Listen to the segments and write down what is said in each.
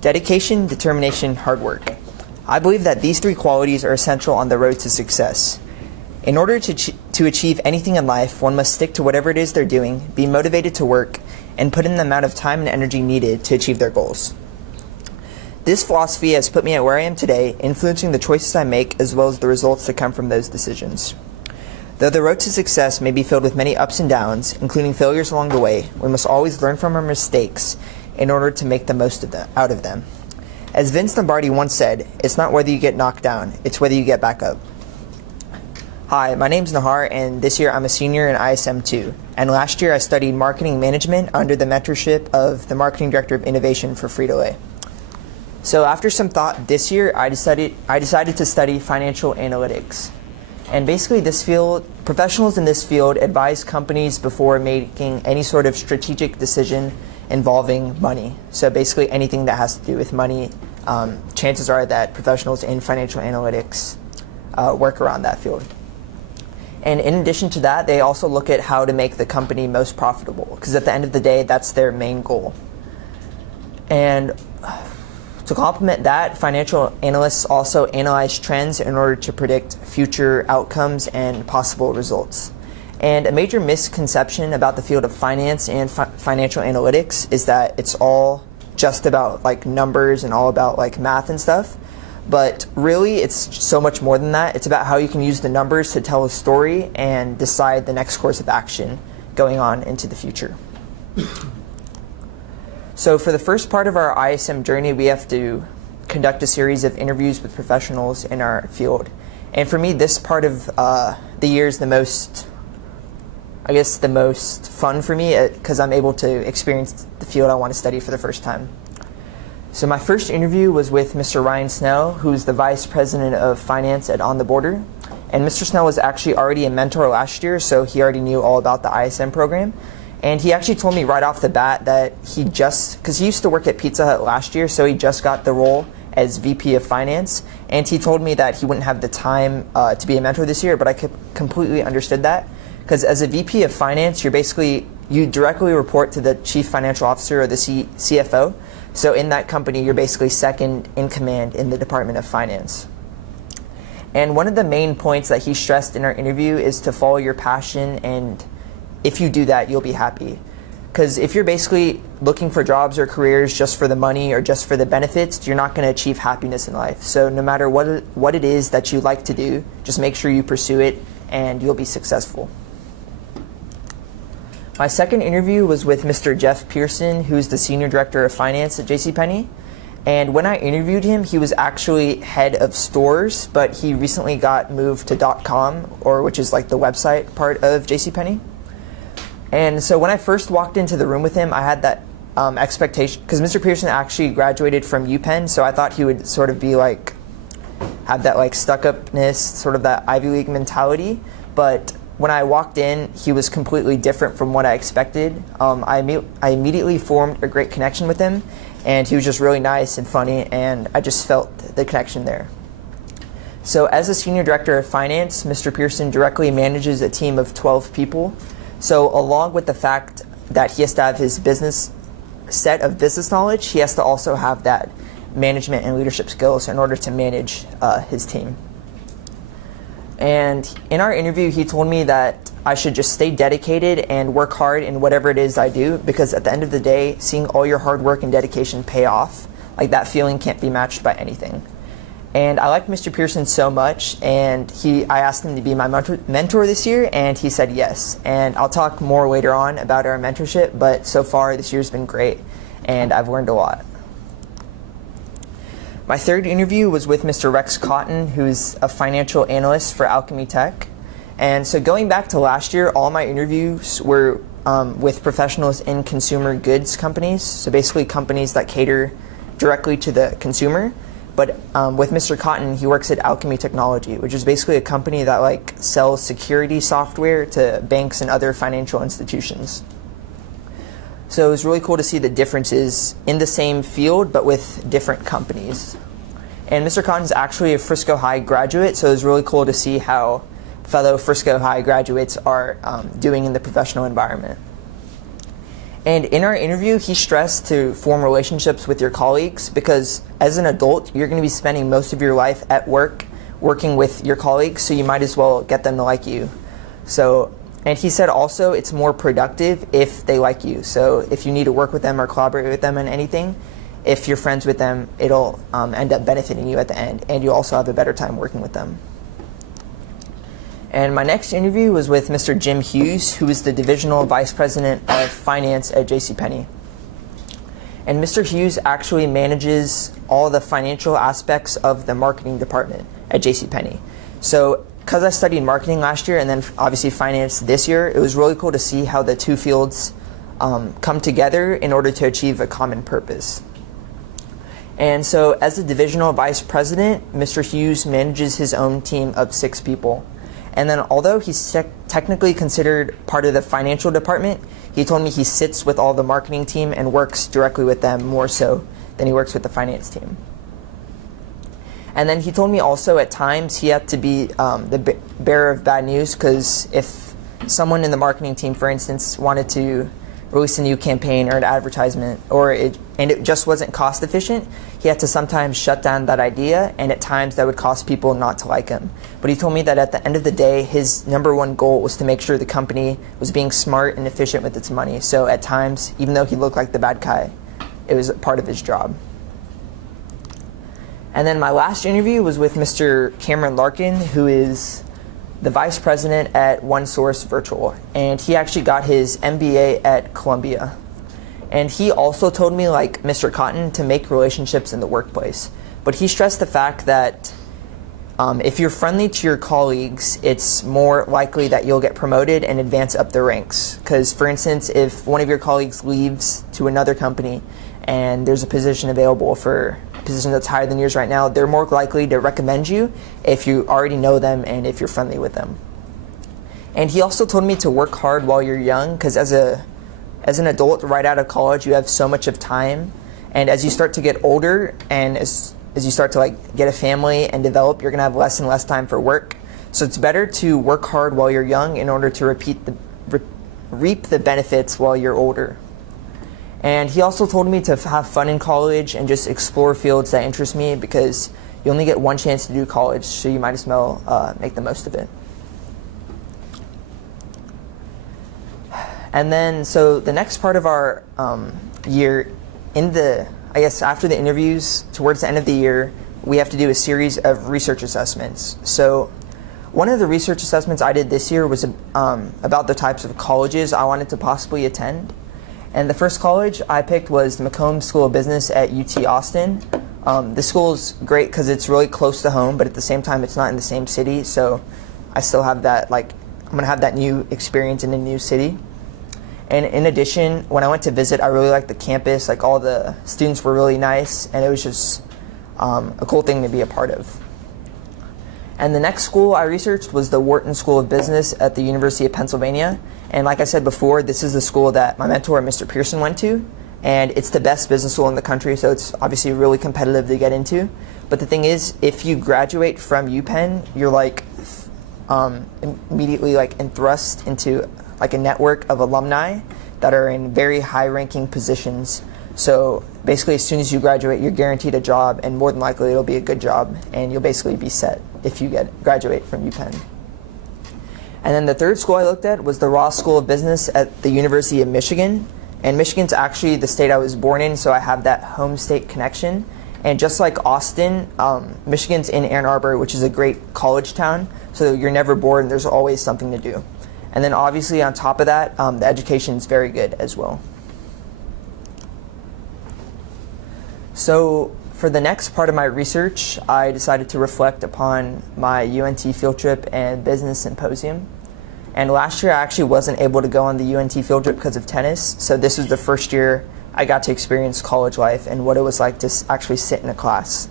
Dedication, determination, hard work. I believe that these three qualities are essential on the road to success. In order to achieve anything in life, one must stick to whatever it is they're doing, be motivated to work, and put in the amount of time and energy needed to achieve their goals. This philosophy has put me at where I am today, influencing the choices I make as well as the results that come from those decisions. Though the road to success may be filled with many ups and downs, including failures along the way, we must always learn from our mistakes in order to make the most out of them. As Vince Lombardi once said, it's not whether you get knocked down, it's whether you get back up. Hi, my name's Nihar, and this year I'm a senior in ISM 2. And last year I studied marketing management under the mentorship of the marketing director of innovation for Frito-Lay. So after some thought this year, I decided to study financial analytics. And basically professionals in this field advise companies before making any sort of strategic decision involving money. So basically anything that has to do with money, chances are that professionals in financial analytics work around that field. And in addition to that, they also look at how to make the company most profitable, because at the end of the day, that's their main goal. And to complement that, financial analysts also analyze trends in order to predict future outcomes and possible results. And a major misconception about the field of finance and financial analytics is that it's all just about like numbers and all about like math and stuff. But really, it's so much more than that. It's about how you can use the numbers to tell a story and decide the next course of action going on into the future. So for the first part of our ISM journey, we have to conduct a series of interviews with professionals in our field. And for me, this part of the year is the most fun for me because I'm able to experience the field I want to study for the first time. So my first interview was with Mr. Ryan Snell, who's the Vice President of Finance at On the Border. And Mr. Snell was actually already a mentor last year, so he already knew all about the ISM program. And he actually told me right off the bat that because he used to work at Pizza Hut last year, so he just got the role as VP of Finance. And he told me that he wouldn't have the time to be a mentor this year, but I completely understood that. Because as a VP of Finance, you directly report to the Chief Financial Officer or the CFO. So in that company, you're basically second in command in the Department of Finance. And one of the main points that he stressed in our interview is to follow your passion, and if you do that, you'll be happy. Because if you're basically looking for jobs or careers just for the money or just for the benefits, you're not going to achieve happiness in life. So no matter what it is that you like to do, just make sure you pursue it and you'll be successful. My second interview was with Mr. Jeff Pearson, who's the Senior Director of Finance at JCPenney. And when I interviewed him, he was actually head of stores, but he recently got moved to .com, which is like the website part of JCPenney. And so when I first walked into the room with him, I had that expectation, because Mr. Pearson actually graduated from UPenn, so I thought he would sort of be like, have that like stuck-upness, sort of that Ivy League mentality. But when I walked in, he was completely different from what I expected. I immediately formed a great connection with him, and he was just really nice and funny, and I just felt the connection there. So as a Senior Director of Finance, Mr. Pearson directly manages a team of 12 people. So along with the fact that he has to have his set of business knowledge, he has to also have that management and leadership skills in order to manage his team. And in our interview, he told me that I should just stay dedicated and work hard in whatever it is I do, because at the end of the day, seeing all your hard work and dedication pay off, like that feeling can't be matched by anything. And I liked Mr. Pearson so much, and I asked him to be my mentor this year, and he said yes. And I'll talk more later on about our mentorship, but so far this year's been great, and I've learned a lot. My third interview was with Mr. Rex Cotton, who's a financial analyst for Alchemy Tech. And so going back to last year, all my interviews were with professionals in consumer goods companies, so basically companies that cater directly to the consumer. But with Mr. Cotton, he works at Alchemy Technology, which is basically a company that like sells security software to banks and other financial institutions. So it was really cool to see the differences in the same field, but with different companies. And Mr. Cotton's actually a Frisco High graduate, so it was really cool to see how fellow Frisco High graduates are doing in the professional environment. And in our interview, he stressed to form relationships with your colleagues because as an adult, you're going to be spending most of your life at work, working with your colleagues, so you might as well get them to like you. And he said also it's more productive if they like you. So if you need to work with them or collaborate with them on anything, if you're friends with them, it'll end up benefiting you at the end, and you'll also have a better time working with them. And my next interview was with Mr. Jim Hughes, who is the Divisional Vice President of Finance at JCPenney. And Mr. Hughes actually manages all the financial aspects of the marketing department at JCPenney. So because I studied marketing last year and then obviously finance this year, it was really cool to see how the two fields come together in order to achieve a common purpose. And so as a divisional vice president, Mr. Hughes manages his own team of 6 people. And then although he's technically considered part of the financial department, he told me he sits with all the marketing team and works directly with them more so than he works with the finance team. And then he told me also at times he had to be the bearer of bad news, because if someone in the marketing team, for instance, wanted to release a new campaign or an advertisement, and it just wasn't cost efficient, he had to sometimes shut down that idea, and at times that would cause people not to like him. But he told me that at the end of the day, his number one goal was to make sure the company was being smart and efficient with its money. So at times, even though he looked like the bad guy, it was part of his job. And then my last interview was with Mr. Cameron Larkin, who is the vice president at OneSource Virtual, and he actually got his MBA at Columbia. And he also told me, like Mr. Cotton, to make relationships in the workplace. But he stressed the fact that if you're friendly to your colleagues, it's more likely that you'll get promoted and advance up the ranks. Because, for instance, if one of your colleagues leaves to another company and there's a position available for a position that's higher than yours right now, they're more likely to recommend you if you already know them and if you're friendly with them. And he also told me to work hard while you're young, because as an adult right out of college, you have so much of time, and as you start to get older and as you start to get a family and develop, you're going to have less and less time for work. So it's better to work hard while you're young in order to reap the benefits while you're older. And he also told me to have fun in college and just explore fields that interest me, because you only get one chance to do college, so you might as well make the most of it. And then, so the next part of our year, after the interviews, towards the end of the year, we have to do a series of research assessments. So one of the research assessments I did this year was about the types of colleges I wanted to possibly attend. And the first college I picked was the McCombs School of Business at UT Austin. This school is great because it's really close to home, but at the same time it's not in the same city, so I still have that, I'm going to have that new experience in a new city. And in addition, when I went to visit, I really liked the campus. All the students were really nice, and it was just a cool thing to be a part of. And the next school I researched was the Wharton School of Business at the University of Pennsylvania. And like I said before, this is the school that my mentor, Mr. Pearson, went to. And it's the best business school in the country, so it's obviously really competitive to get into. But the thing is, if you graduate from UPenn, you're immediately thrust into a network of alumni that are in very high-ranking positions. So basically, as soon as you graduate, you're guaranteed a job, and more than likely it'll be a good job, and you'll basically be set if you graduate from UPenn. And then the third school I looked at was the Ross School of Business at the University of Michigan. And Michigan's actually the state I was born in, so I have that home state connection. And just like Austin, Michigan's in Ann Arbor, which is a great college town, so you're never bored and there's always something to do. And then obviously on top of that, the education is very good as well. So for the next part of my research, I decided to reflect upon my UNT field trip and business symposium. And last year I actually wasn't able to go on the UNT field trip because of tennis, so this was the first year I got to experience college life and what it was like to actually sit in a class.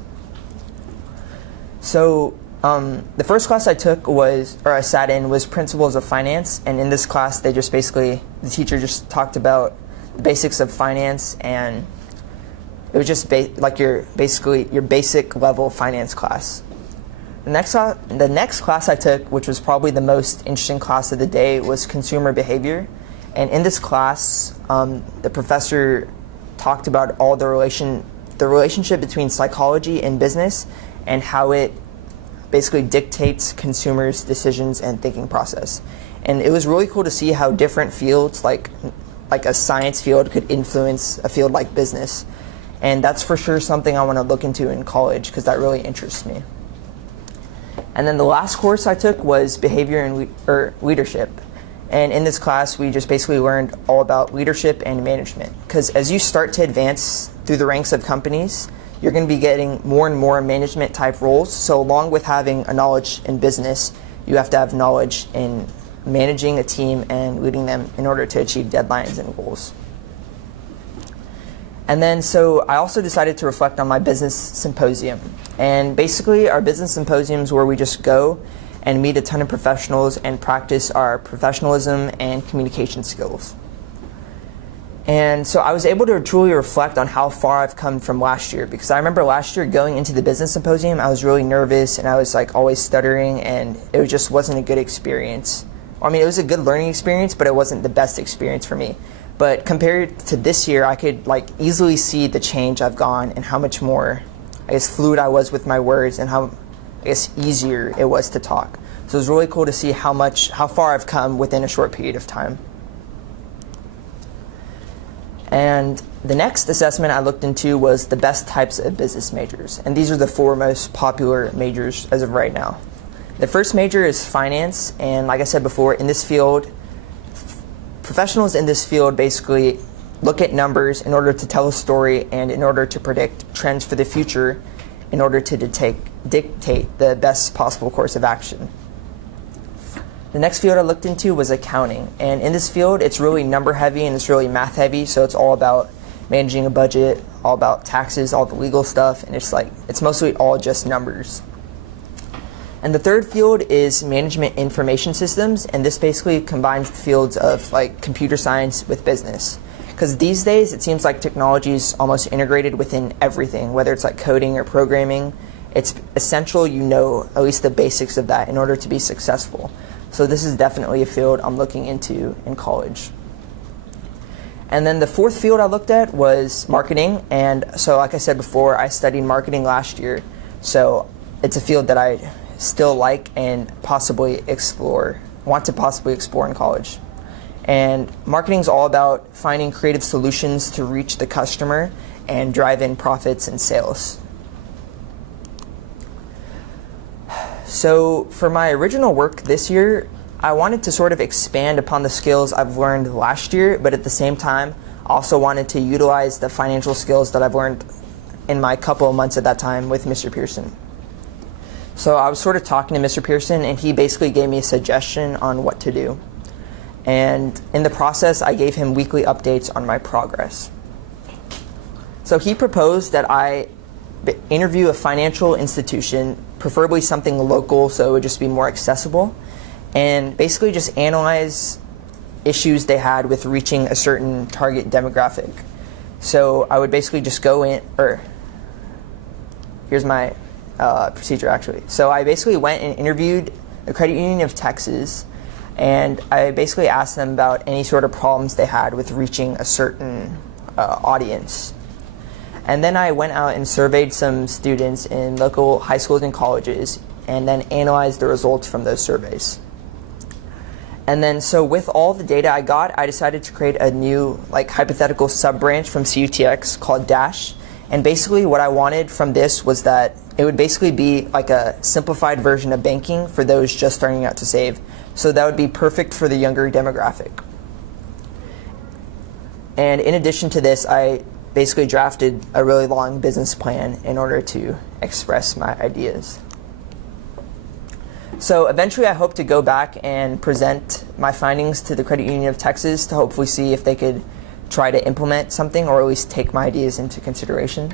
So the first class I sat in was Principles of Finance, and in this class the teacher just talked about the basics of finance, and it was just your basic level finance class. The next class I took, which was probably the most interesting class of the day, was Consumer Behavior. And in this class, the professor talked about all the relationship between psychology and business and how it basically dictates consumers' decisions and thinking process. And it was really cool to see how different fields, like a science field, could influence a field like business. And that's for sure something I want to look into in college because that really interests me. And then the last course I took was behavior and leadership. And in this class, we just basically learned all about leadership and management. Because as you start to advance through the ranks of companies, you're going to be getting more and more management type roles. So along with having a knowledge in business, you have to have knowledge in managing a team and leading them in order to achieve deadlines and goals. And then so I also decided to reflect on my business symposium. And basically our business symposiums where we just go and meet a ton of professionals and practice our professionalism and communication skills. And so I was able to truly reflect on how far I've come from last year, because I remember last year going into the business symposium, I was really nervous and I was like always stuttering, and it just wasn't a good experience. I mean, it was a good learning experience, but it wasn't the best experience for me. But compared to this year, I could easily see the change I've gone and how much more, fluid I was with my words and how, easier it was to talk. So it was really cool to see how far I've come within a short period of time. And the next assessment I looked into was the best types of business majors. And these are the 4 most popular majors as of right now. The first major is finance, and like I said before, in this field, professionals in this field basically look at numbers in order to tell a story and in order to predict trends for the future in order to dictate the best possible course of action. The next field I looked into was accounting, and in this field it's really number heavy and it's really math heavy, so it's all about managing a budget, all about taxes, all the legal stuff, and it's mostly all just numbers. And the third field is management information systems, and this basically combines the fields of computer science with business. Because these days it seems like technology is almost integrated within everything, whether it's coding or programming. It's essential you know at least the basics of that in order to be successful. So this is definitely a field I'm looking into in college. And then the fourth field I looked at was marketing. And so like I said before, I studied marketing last year. So it's a field that I still like and want to possibly explore in college. And marketing is all about finding creative solutions to reach the customer and drive in profits and sales. So for my original work this year, I wanted to sort of expand upon the skills I've learned last year, but at the same time, also wanted to utilize the financial skills that I've learned in my couple of months at that time with Mr. Pearson. So I was sort of talking to Mr. Pearson, and he basically gave me a suggestion on what to do. And in the process, I gave him weekly updates on my progress. So he proposed that I interview a financial institution, preferably something local so it would just be more accessible, and basically just analyze issues they had with reaching a certain target demographic. So I would basically just go in, here's my procedure actually. So I basically went and interviewed the Credit Union of Texas, and I basically asked them about any sort of problems they had with reaching a certain audience. And then I went out and surveyed some students in local high schools and colleges, and then analyzed the results from those surveys. And then so with all the data I got, I decided to create a new hypothetical sub-branch from CUTX called Dash. And basically what I wanted from this was that it would basically be a simplified version of banking for those just starting out to save. So that would be perfect for the younger demographic. And in addition to this, I basically drafted a really long business plan in order to express my ideas. So eventually I hope to go back and present my findings to the Credit Union of Texas to hopefully see if they could try to implement something or at least take my ideas into consideration.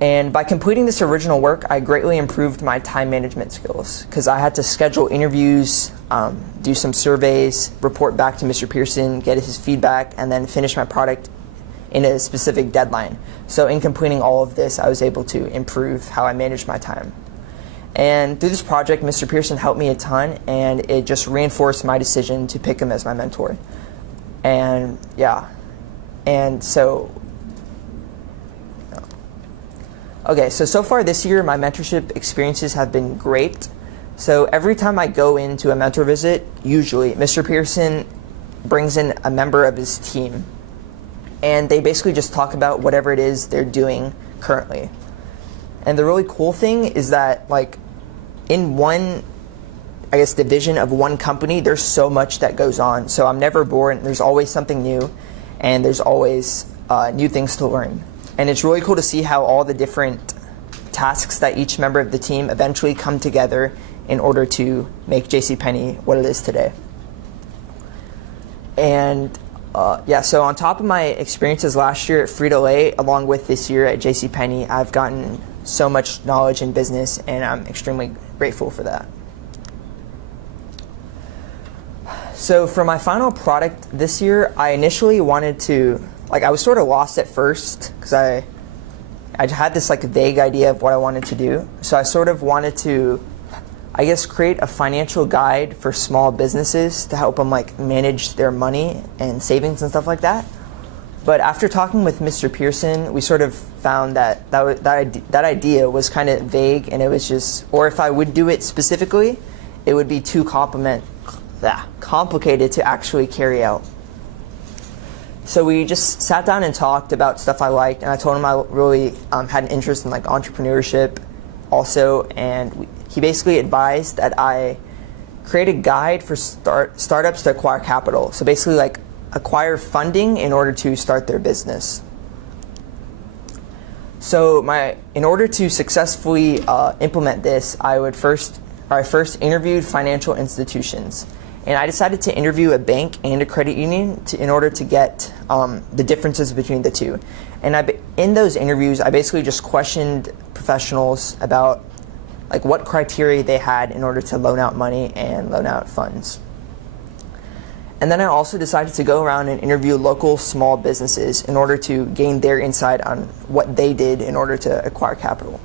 And by completing this original work, I greatly improved my time management skills because I had to schedule interviews, do some surveys, report back to Mr. Pearson, get his feedback, and then finish my product in a specific deadline. So in completing all of this, I was able to improve how I managed my time. And through this project, Mr. Pearson helped me a ton, and it just reinforced my decision to pick him as my mentor. And yeah, and so okay, so far this year my mentorship experiences have been great. So every time I go into a mentor visit, usually Mr. Pearson brings in a member of his team, and they basically just talk about whatever it is they're doing currently. And the really cool thing is that, like, in one, I guess, division of one company, there's so much that goes on. So I'm never bored. There's always something new, and there's always new things to learn. And it's really cool to see how all the different tasks that each member of the team eventually come together in order to make JCPenney what it is today. And yeah, so on top of my experiences last year at Frito-Lay, along with this year at JCPenney, I've gotten so much knowledge in business, and I'm extremely grateful for that. So for my final product this year, I initially wanted to, I was sort of lost at first because I had this vague idea of what I wanted to do. So I sort of wanted to, I guess, create a financial guide for small businesses to help them manage their money and savings and stuff like that. But after talking with Mr. Pearson, we sort of found that that idea was kind of vague, and it was just, or if I would do it specifically, it would be too complicated to actually carry out. So we just sat down and talked about stuff I liked, and I told him I really had an interest in entrepreneurship also, and he basically advised that I create a guide for startups to acquire capital. So basically acquire funding in order to start their business. So in order to successfully implement this, I first interviewed financial institutions. And I decided to interview a bank and a credit union in order to get the differences between the two. And in those interviews, I basically just questioned professionals about what criteria they had in order to loan out money and loan out funds. And then I also decided to go around and interview local small businesses in order to gain their insight on what they did in order to acquire capital.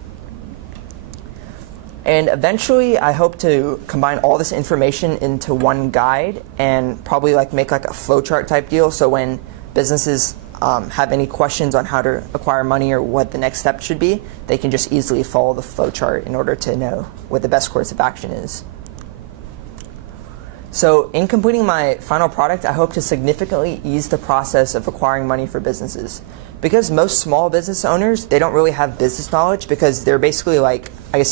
And eventually, I hope to combine all this information into one guide and probably make a flowchart type deal. So when businesses have any questions on how to acquire money or what the next step should be, they can just easily follow the flowchart in order to know what the best course of action is. So in completing my final product, I hope to significantly ease the process of acquiring money for businesses. Because most small business owners, they don't really have business knowledge because they're basically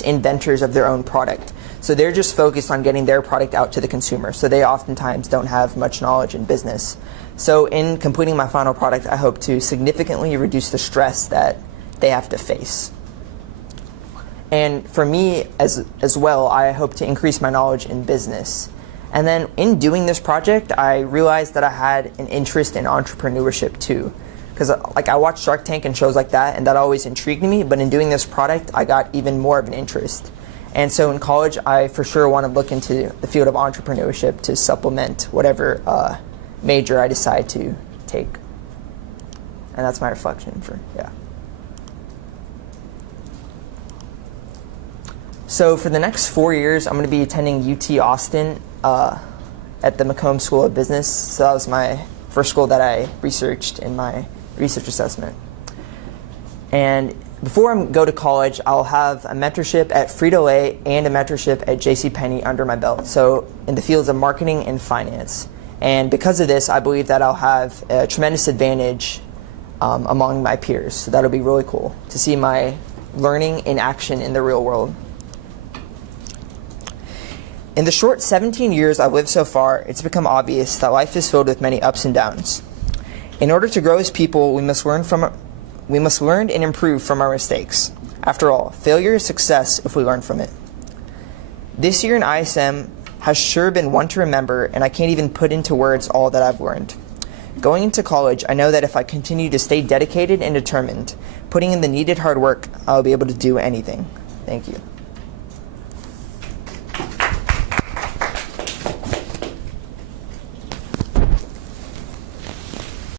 inventors of their own product. So they're just focused on getting their product out to the consumer. So they oftentimes don't have much knowledge in business. So in completing my final product, I hope to significantly reduce the stress that they have to face. And for me as well, I hope to increase my knowledge in business. And then in doing this project, I realized that I had an interest in entrepreneurship too. Because I watched Shark Tank and shows like that, and that always intrigued me. But in doing this product, I got even more of an interest. And so in college, I for sure want to look into the field of entrepreneurship to supplement whatever major I decide to take. And that's my reflection yeah. So for the next 4 years, I'm going to be attending UT Austin at the Macomb School of Business. So that was my first school that I researched in my research assessment. And before I go to college, I'll have a mentorship at Frito-Lay and a mentorship at JCPenney under my belt, so in the fields of marketing and finance. And because of this, I believe that I'll have a tremendous advantage among my peers. So that'll be really cool to see my learning in action in the real world. In the short 17 years I've lived so far, it's become obvious that life is filled with many ups and downs. In order to grow as people, we must learn and improve from our mistakes. After all, failure is success if we learn from it. This year in ISM has sure been one to remember, and I can't even put into words all that I've learned. Going into college, I know that if I continue to stay dedicated and determined, putting in the needed hard work, I'll be able to do anything. Thank you.